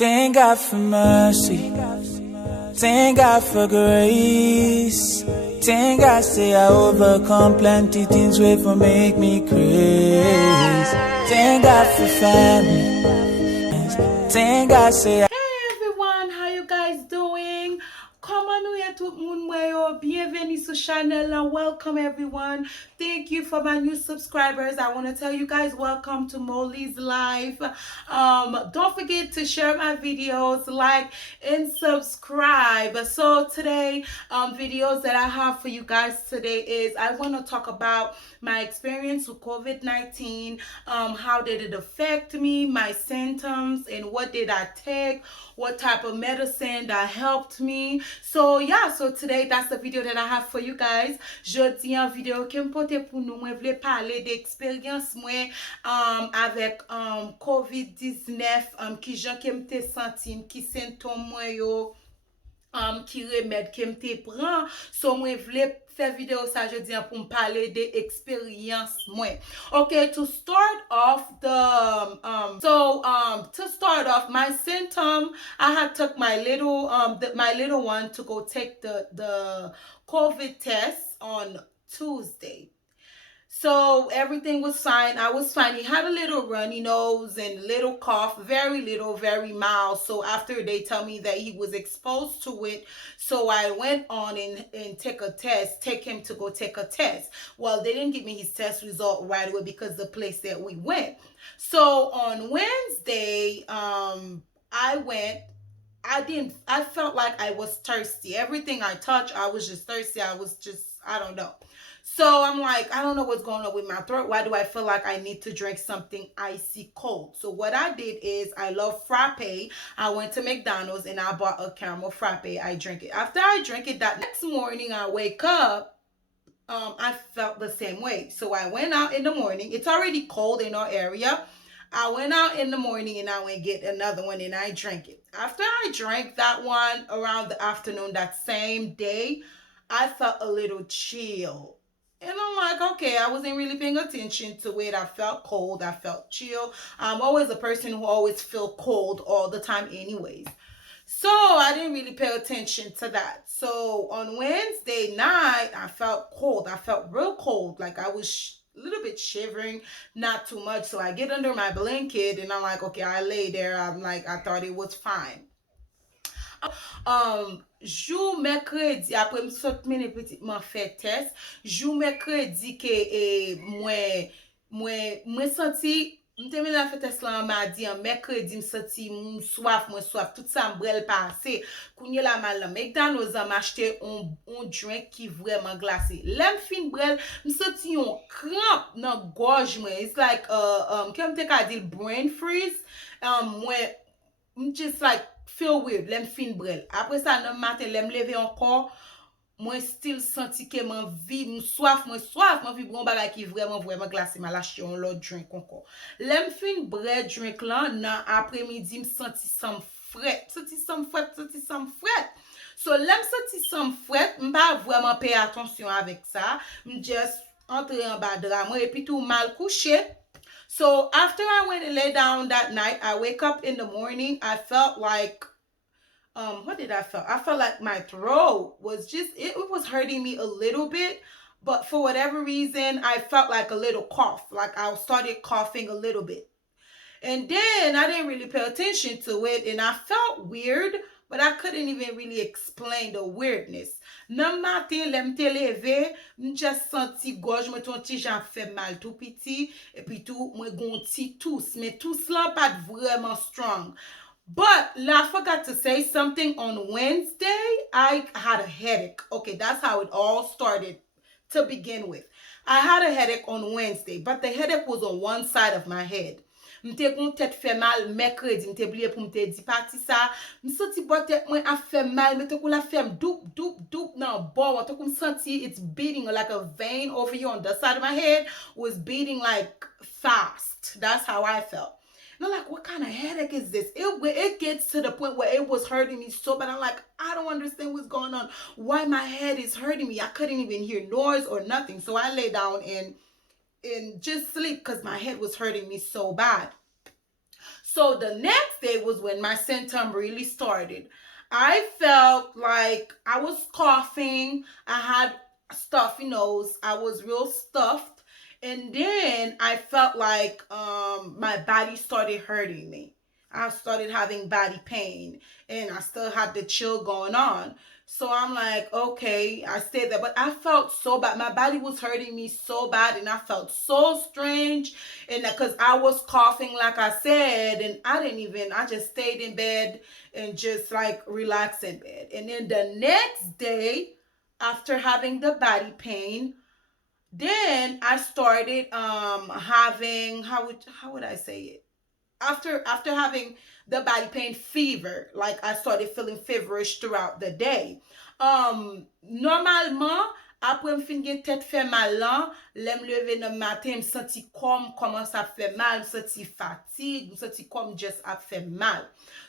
Thank God for mercy. Thank God for grace. Thank God say I overcome plenty things wey for make me crazy. Thank God for family. Thank God say Hey everyone, how you guys doing? Comment nou y'a tout moun mwen yo. Bienvenue sur channel and welcome everyone. Thank you for my new subscribers. I want to tell you guys welcome to Molly's Life. Don't forget to share my videos, like and subscribe. So today, videos that I have for you guys today is I want to talk about my experience with COVID-19. How did it affect me, my symptoms, and what did I take? What type of medicine that helped me? So yeah, so today that's the video that I have for you guys. Jodi an video ke m pote pou nou, mwen vle pale de eksperyans mwen avek COVID-19, ki jan ke m te sentim, ki symptom mwen yo, ki remèd ke m te pran. So mwen vle fè video sa jodi an pou m pale de eksperyans mwen. Okay, to start off my symptom, I had took my little one to go take the COVID test on Tuesday. So everything was fine. I was fine. He had a little runny nose and little cough, very little, very mild. So after they tell me that he was exposed to it, so I went on and take him to go take a test. Well, they didn't give me his test result right away because the place that we went. So on Wednesday, I felt like I was thirsty. Everything I touched, I was just thirsty. I don't know. So I'm like, I don't know what's going on with my throat. Why do I feel like I need to drink something icy cold? So what I did is, I love frappe. I went to McDonald's and I bought a caramel frappe. I drank it. After I drank it, that next morning I wake up, I felt the same way. So I went out in the morning. It's already cold in our area. I went out in the morning and I went get another one and I drank it. After I drank that one around the afternoon that same day, I felt a little chill. And I'm like, okay, I wasn't really paying attention to it. I felt cold. I felt chill. I'm always a person who always feel cold all the time anyways. So I didn't really pay attention to that. So on Wednesday night, I felt cold. I felt real cold. Like I was a little bit shivering, not too much. So I get under my blanket and I'm like, okay, I lay there. I'm like, I thought it was fine. Jou mercredi, apre m sot mene petitman fè test, jou mercredi ke mwen senti, mte mene la fè test lan mardi, an mercredi m senti mwen soif, tout sa mbrel pase. Kounye la mal la McDonald's an m'achete on drink ki vreman glase. Lem fin brel, m senti yon kramp nan goj mwen. It's like, kem te ka dil brain freeze, mwen just like, feel weird, lem fin brel. Apre sa nan matin, lem leve ankon, mwen still senti ke mwen vi, mwen soif, mwen vi bron bagay ki vreman glase, ma lache yon lot drink ankon. Lem fin brel drink lan, nan apre midi, m senti sam fret. So lem senti sam fret, m pa vreman pay atensyon avek sa, m just entre en ba drama, epi tou mal kouche. So after I went and lay down that night, I wake up in the morning. I felt like, what did I feel? I felt like my throat was just, it was hurting me a little bit. But for whatever reason, I felt like a little cough. Like I started coughing a little bit. And then I didn't really pay attention to it. And I felt weird, but I couldn't even really explain the weirdness. Nan matin, lem te leve, m just senti goj mwen ton ti jan fè mal tout piti, epi tout mwen gon ti tous, men tous lan pat vreman strong. But I forgot to say something. On Wednesday, I had a headache. Okay, that's how it all started to begin with. I had a headache on Wednesday, but the headache was on one side of my head. Mte kon tèt fè mal mercredi, mte bliye pou mte di pati sa, m senti bote mwen a fè mal, mte kon la fèm doop nan bo, mte kon senti it's beating like a vein over here on the side of my head was beating like fast. That's how I felt. And I'm like, what kind of headache is this? It gets to the point where it was hurting me so bad. I'm like, I don't understand what's going on. Why my head is hurting me. I couldn't even hear noise or nothing. So I lay down and just sleep because my head was hurting me so bad. So the next day was when my symptom really started. I felt like I was coughing. I had stuffy nose. I was real stuffed. And then I felt like my body started hurting me. I started having body pain and I still had the chill going on. So I'm like, okay, I stayed there. But I felt so bad. My body was hurting me so bad and I felt so strange. And because I was coughing, like I said, and I just stayed in bed and just like relaxed in bed. And then the next day, after having the body pain, then I started having how would I say it? After having the body pain, fever, like I started feeling feverish throughout the day. Normalement, après m fin gen tête fait mal lan, lem leve nan matin, m senti kom commence à faire mal, m senti fatigue, m senti kom just à faire mal.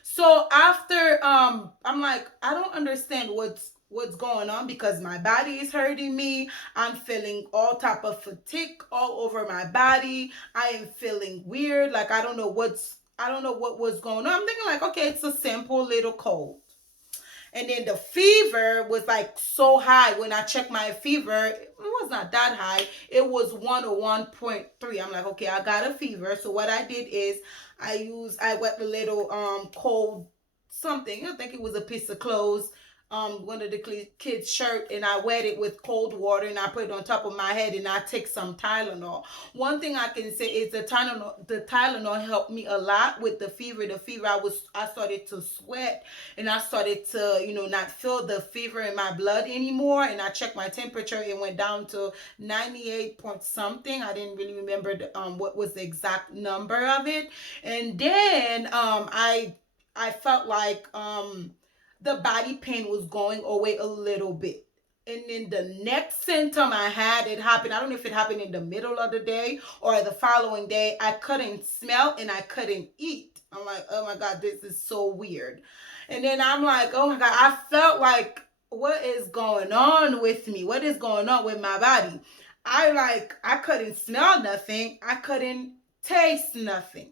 So after I'm like, I don't understand what's going on because my body is hurting me. I'm feeling all type of fatigue all over my body. I am feeling weird, like I don't know what was going on. I'm thinking like, okay, it's a simple little cold. And then the fever was like so high. When I checked my fever, it was not that high. It was 101.3. I'm like, okay, I got a fever. So what I did is I wet the little cold something. I think it was a piece of clothes, one of the kids' shirt, and I wet it with cold water and I put it on top of my head and I take some Tylenol. One thing I can say is the Tylenol helped me a lot with the fever. The fever, I started to sweat and I started to, not feel the fever in my blood anymore. And I checked my temperature, it went down to 98 point something. I didn't really remember what was the exact number of it. And then I felt like the body pain was going away a little bit. And then the next symptom I had, it happened. I don't know if it happened in the middle of the day or the following day. I couldn't smell and I couldn't eat. I'm like, oh my God, this is so weird. And then I'm like, oh my God, I felt like, what is going on with me? What is going on with my body? I couldn't smell nothing. I couldn't taste nothing.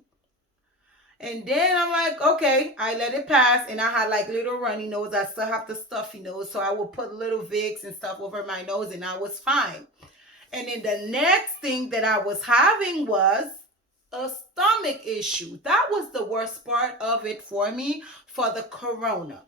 And then I'm like, okay, I let it pass. And I had like little runny nose. I still have the stuffy nose. So I would put little Vicks and stuff over my nose and I was fine. And then the next thing that I was having was a stomach issue. That was the worst part of it for me for the corona.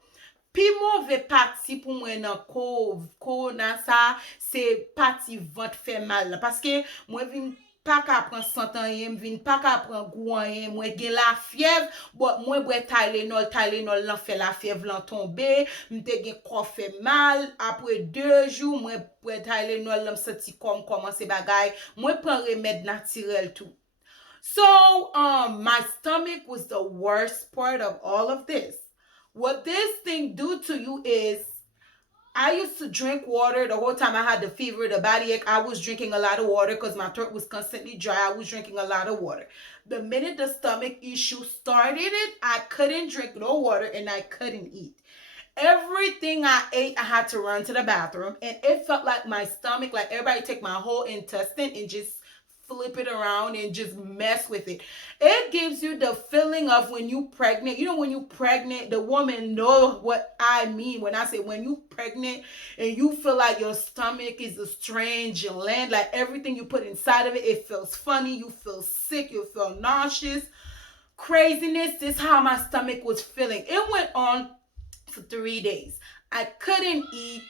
Pi mouve pati pou mwen nan korona sa, se pati vant fe mal la. Paske mwen vin pa ka pran santan yen, vin pa ka pran gouan yen, mwen gen la fiev, but mwen bwe Tylenol lan fe la fiev lan tombe, mwen te gen kofe mal, apre 2 jou, mwen bwe Tylenol lan senti kom komanse bagay, mwen pran remed naturel tou. So, my stomach was the worst part of all of this. What this thing do to you is, I used to drink water the whole time I had the fever, the body ache. I was drinking a lot of water because my throat was constantly dry. I was drinking a lot of water. The minute the stomach issue started, I couldn't drink no water and I couldn't eat. Everything I ate, I had to run to the bathroom, and it felt like my stomach, like everybody take my whole intestine and just flip it around and just mess with it. It gives you the feeling of when you pregnant. When you pregnant, the woman know what I mean when I say when you pregnant and you feel like your stomach is a strange land, like everything you put inside of it, it feels funny, you feel sick, you feel nauseous, craziness. This is how my stomach was feeling. It went on for 3 days. I couldn't eat.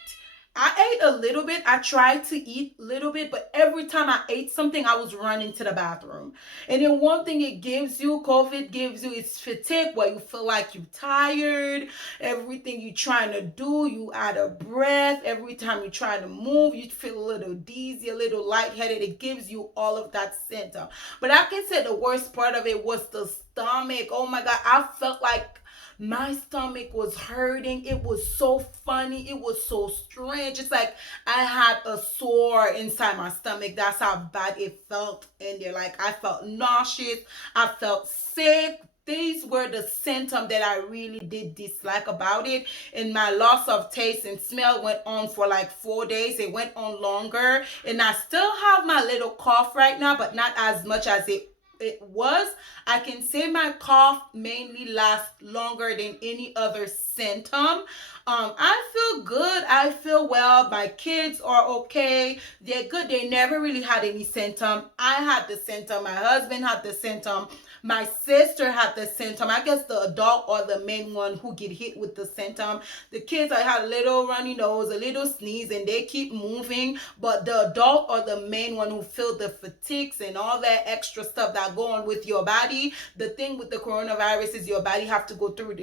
I ate a little bit. I tried to eat a little bit, but every time I ate something, I was running to the bathroom. And then one thing COVID gives you, is fatigue, where you feel like you're tired. Everything you're trying to do, you out of breath. Every time you try to move, you feel a little dizzy, a little lightheaded. It gives you all of that symptom. But I can say the worst part of it was the stomach. Oh my God, I felt like my stomach was hurting. It was so funny. It was so strange. It's like I had a sore inside my stomach. That's how bad it felt in there. Like I felt nauseous. I felt sick. These were the symptoms that I really did dislike about it. And my loss of taste and smell went on for like 4 days. It went on longer. And I still have my little cough right now, but not as much as it it was, I can say my cough mainly lasts longer than any other symptom. I feel good. I feel well. My kids are okay. They're good. They never really had any symptom. I had the symptom. My husband had the symptom. My sister had the symptom. I guess the adult or the main one who get hit with the symptom. The kids, I had a little runny nose, a little sneeze, and they keep moving. But the adult or the main one who feel the fatigues and all that extra stuff that go on with your body. The thing with the coronavirus is your body have to go through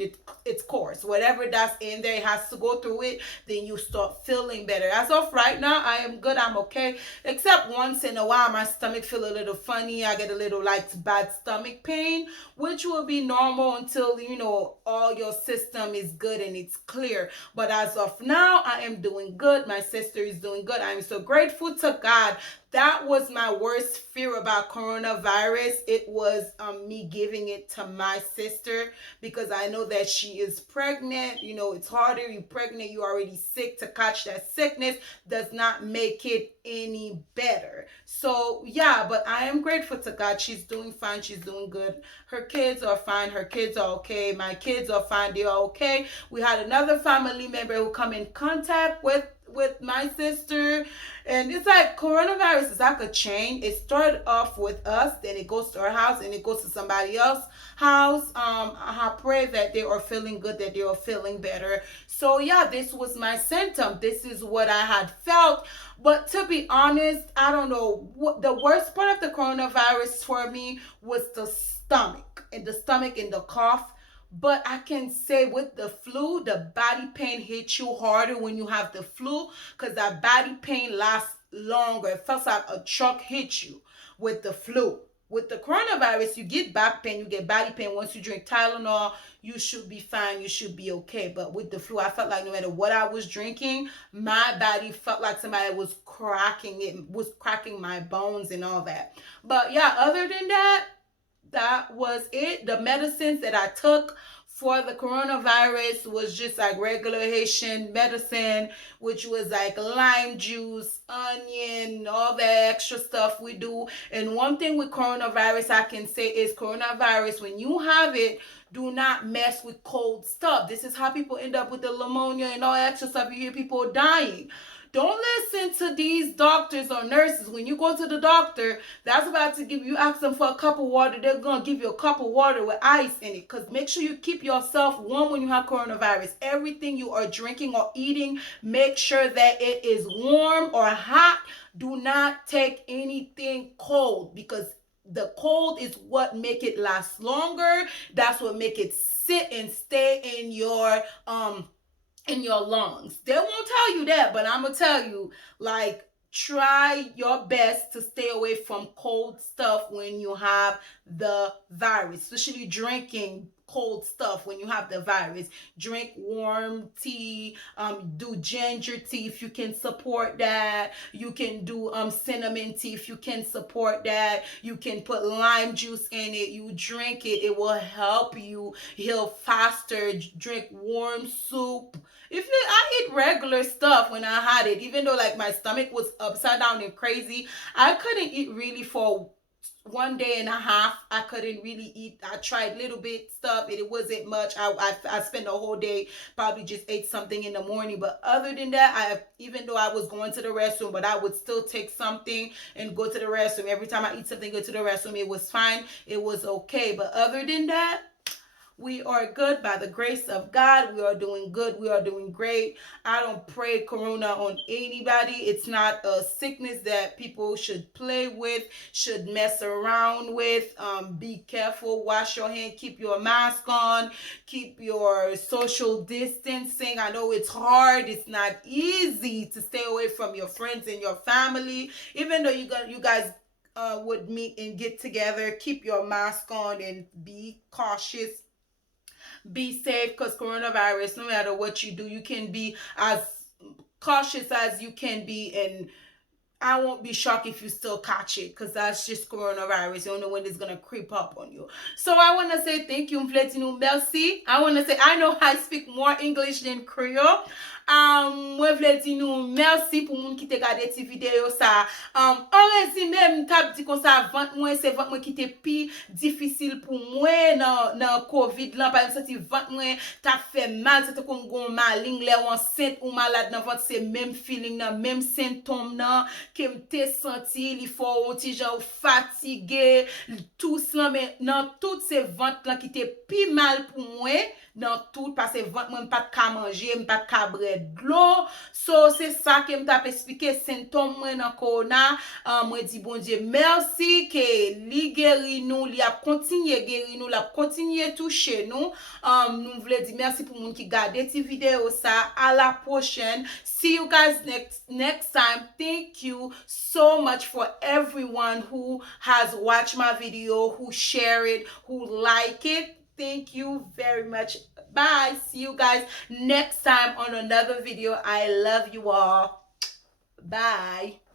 its course. Whatever that's in there, it has to go through it. Then you start feeling better. As of right now, I am good. I'm okay. Except once in a while, my stomach feel a little funny. I get a little like bad stomach pain, which will be normal until all your system is good and it's clear. But as of now, I am doing good. My sister is doing good. I'm so grateful to God. That was my worst fear about coronavirus. It was me giving it to my sister because I know that she is pregnant. It's harder. You're pregnant. You're already sick. To catch that sickness does not make it any better. So yeah, but I am grateful to God. She's doing fine. She's doing good. Her kids are fine. Her kids are okay. My kids are fine. They are okay. We had another family member who come in contact with my sister, and it's like coronavirus is like a chain. It started off with us, then it goes to our house, and it goes to somebody else's house. I pray that they are feeling good, that they are feeling better. So yeah, this was my symptom. This is what I had felt. But to be honest, I don't know what the worst part of the coronavirus for me was the stomach and the cough. But I can say with the flu, the body pain hits you harder when you have the flu because that body pain lasts longer. It feels like a truck hit you with the flu. With the coronavirus, you get back pain, you get body pain. Once you drink Tylenol, you should be fine, you should be okay. But with the flu, I felt like no matter what I was drinking, my body felt like somebody was cracking it, was cracking my bones and all that. But yeah, other than that, that was it. The medicines that I took for the coronavirus was just like regular Haitian medicine, which was like lime juice, onion, all that extra stuff we do. And one thing with coronavirus I can say is coronavirus, when you have it, do not mess with cold stuff. This is how people end up with the pneumonia and all that extra stuff. You hear people dying. Don't listen to these doctors or nurses. When you go to the doctor, that's about to give you, ask them for a cup of water. They're going to give you a cup of water with ice in it. Because make sure you keep yourself warm when you have coronavirus. Everything you are drinking or eating, make sure that it is warm or hot. Do not take anything cold because the cold is what make it last longer. That's what make it sit and stay in your lungs. They won't tell you that, but I'm gonna tell you, like, try your best to stay away from cold stuff when you have the virus, especially drinking cold stuff when you have the virus. Drink warm tea, do ginger tea if you can support that. You can do cinnamon tea if you can support that. You can put lime juice in it. You drink it, it will help you heal faster. Drink warm soup. I eat regular stuff when I had it, even though like my stomach was upside down and crazy, I couldn't eat really for 1 day and a half. I couldn't really eat. I tried little bit stuff. It wasn't much. I spent the whole day, probably just ate something in the morning. But other than that, even though I was going to the restroom, but I would still take something and go to the restroom. Every time I eat something, go to the restroom. It was fine. It was okay. But other than that, we are good by the grace of God. We are doing good. We are doing great. I don't pray corona on anybody. It's not a sickness that people should play with, should mess around with. Be careful. Wash your hand. Keep your mask on. Keep your social distancing. I know it's hard. It's not easy to stay away from your friends and your family. Even though you guys would meet and get together, keep your mask on and be cautious. Be safe, because coronavirus, no matter what you do, you can be as cautious as you can be, and I won't be shocked if you still catch it, because that's just coronavirus. You don't know when it's going to creep up on you. So I want to say thank you, merci. I want to say I know I speak more English than Creole. Moi vle di nou merci pour moun qui te gade ti vidéo ça. En résumé, m'tap di kon sa vente moi c'est vente moi qui te pi difficile pour moi dans Covid là par exemple si vente moi t'a fait mal, c'était comme gon maling lè ou enceinte ou malade dans vente c'est même feeling nan, même symptôme nan que m'te senti, il faut un petit genre fatigué, tout ça mais dans toutes ces ventes là qui te pi mal pour moi dans tout parce que vente moi pas de manger, pas de bread de l'eau. So c'est ça que m't'a expliqué symptômes moi dans corona. Moi dit bon Dieu merci que li guéri nous, li a continué guéri nous, la continué toucher nous. Nous voulons dire merci pour moun qui garde cette vidéo ça. À la prochaine. See you guys next time. Thank you so much for everyone who has watched my video, who share it, who like it. Thank you very much. Bye. See you guys next time on another video. I love you all. Bye.